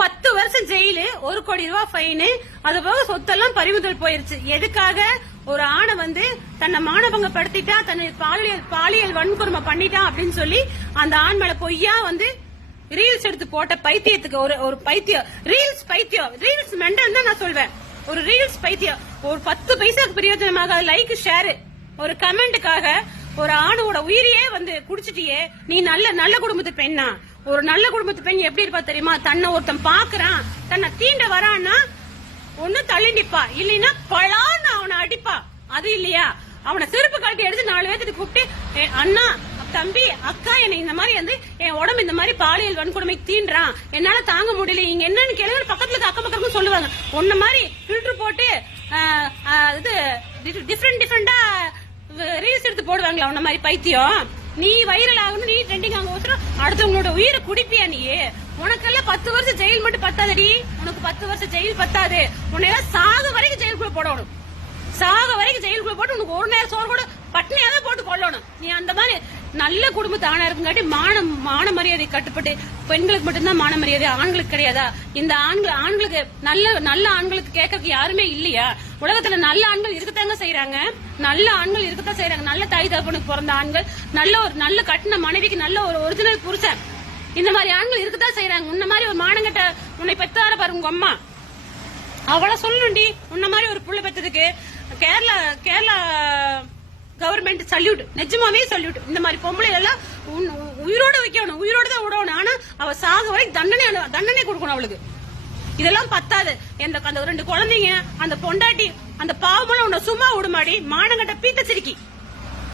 10 வருஷம் ஜெயிலு, 1 கோடி ரூபாய் ஃபைனு, அது போக சொத்தெல்லாம் பறிமுதல் போயிருச்சு. எதுக்காக? ஒரு ஆணை வந்து தன்னை மானபங்கப்படுத்திட்டா, தன்னை பாலியல் வன்கொடுமை பண்ணிட்டான் அப்படின்னு சொல்லி அந்த ஆண் மேல பொய்யா வந்து ரீல்ஸ் எடுத்து போட்ட பைத்தியத்துக்கு ஒரு பைத்தியம், ரீல்ஸ் மெண்டல் தான் நான் சொல்வேன். ஒரு ரீல்ஸ் பைத்தியம், ஒரு 10 பைசாக்கு பிரயோஜனமாக லைக் ஷேர் ஒரு கமெண்ட்டுக்காக ஒரு ஆணோட உயிரையே வந்து குடிச்சிட்டியே. நீ நல்ல குடும்பத்து பெண்ணா? ஒரு நல்ல குடும்பத்து பெண் எப்படி இருப்பா தெரியுமா? தன்னை ஒருத்தன் பாக்குறான், தன்னை தீண்ட வரான்னா ஒண்ணு தள்ளி நிப்பா, இல்லைன்னா பழான்னு அவனை அடிப்பா. அது இல்லையா, அவனை செருப்பு கழட்டி எடுத்து 4 பேர்த்துக்கு கூப்பிட்டு, அண்ணா, தம்பி, அக்கா, என்னை இந்த மாதிரி வந்து என் உடம்பு இந்த மாதிரி பாலியல் வன்கொடுமை தீண்டுறான், என்னால தாங்க முடியல, இங்க என்னன்னு கேளுங்க, பக்கத்துல அக்கம் பக்கம் சொல்லுவாங்க. ஒன்ன மாதிரி ஃபில்டர் போட்டு இது டிஃபரெண்டா ரீல்ஸ் எடுத்து போடுவாங்களா? உன்ன மாதிரி பைத்தியம். நீ வைரல் ஆகணும், நீ ட்ரெண்டிங் ஆக ஒருத்தர் அடுத்தவங்களோட உயிரை குடிப்பியா நீ? உனக்கெல்லாம் 10 வருஷம் ஜெயில் மட்டும் பத்தாதடி. உனக்கு 10 வருஷம் ஜெயில் பத்தாது. உன்னையெல்லாம் சாக வரைக்கும் ஜெயிலுக்குள்ள போடணும். சாக வரைக்கும் ஜெயிலுக்குள்ள போட்டு உனக்கு ஒரு நேரம் சோறு கூட பட்னியாவே போட்டு கொள்ளணும். நீ அந்த மாதிரி நல்ல குடும்பத்து ஆணா இருக்குங்காட்டி மான மரியாதை கட்டுப்பட்டு பெண்களுக்கு மட்டும்தான் மான மரியாதை, ஆண்களுக்கு கிடையாதா? இந்த ஆண்களுக்கு நல்ல ஆண்களுக்கு கேட்கறதுக்கு யாருமே இல்லையா? உலகத்துல நல்ல ஆண்கள் இருக்கத்தாங்க செய்யறாங்க, நல்ல ஆண்கள் இருக்கத்தான் செய்யறாங்க. நல்ல தாய் தகப்பனுக்கு பிறந்த ஆண்கள், நல்ல கட்டின மனைவிக்கு நல்ல ஒரு ஒரிஜினல் புருஷன், இந்த மாதிரி ஆண்கள் இருக்கத்தான் செய்யறாங்க. உன்ன மாதிரி ஒரு மானங்கட்ட உன்னை பெத்தார பாரு உங்க அம்மா, அவளை சொல்லணும்டி. உன்ன மாதிரி ஒரு புள்ள பெத்ததுக்கு கேரளா கவர்மெண்ட் சல்யூட், நிஜமாவே சல்யூட். இந்த மாதிரி பொம்பளை எல்லாம் உயிரோட வைக்கணும், உயிரோட தான் விடணும். ஆனா அவ சாக வரைக்கும் தண்டனை கொடுக்கணும் அவளுக்கு. இதெல்லாம் பத்தாது. அந்த 2 குழந்தைங்க, அந்த பொண்டாட்டி, அந்த பாவமெல்லாம் உன்னை சும்மா விடுமாடி, மானங்கட்ட பீத்த சிரிக்கி.